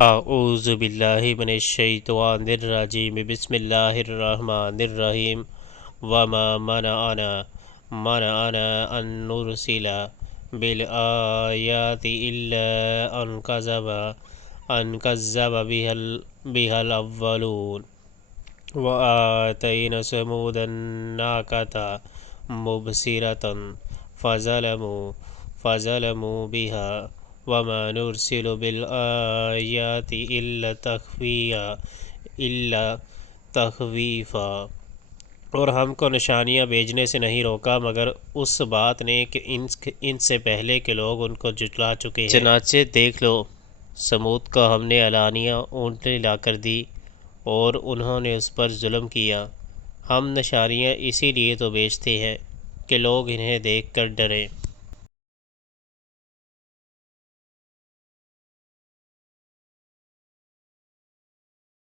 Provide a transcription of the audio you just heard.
اعوذ باللہ من الشیطان الرجیم بسم اللہ الرحمن الرحیم وما منعنا ان نرسل بالآیات الا ان کذب بها الاولون وآتینا ثمود الناقة مبصرة فظلموا بها وما نرسل بالآیات الا تخویفا، اور ہم کو نشانیاں بھیجنے سے نہیں روکا مگر اس بات نے کہ ان سے پہلے کے لوگ ان کو جھٹلا چکے ہیں۔ چنانچہ دیکھ لو، سمود کو ہم نے علانیہ اونٹنی لا کر دی اور انہوں نے اس پر ظلم کیا۔ ہم نشانیاں اسی لیے تو بھیجتے ہیں کہ لوگ انہیں دیکھ کر ڈریں۔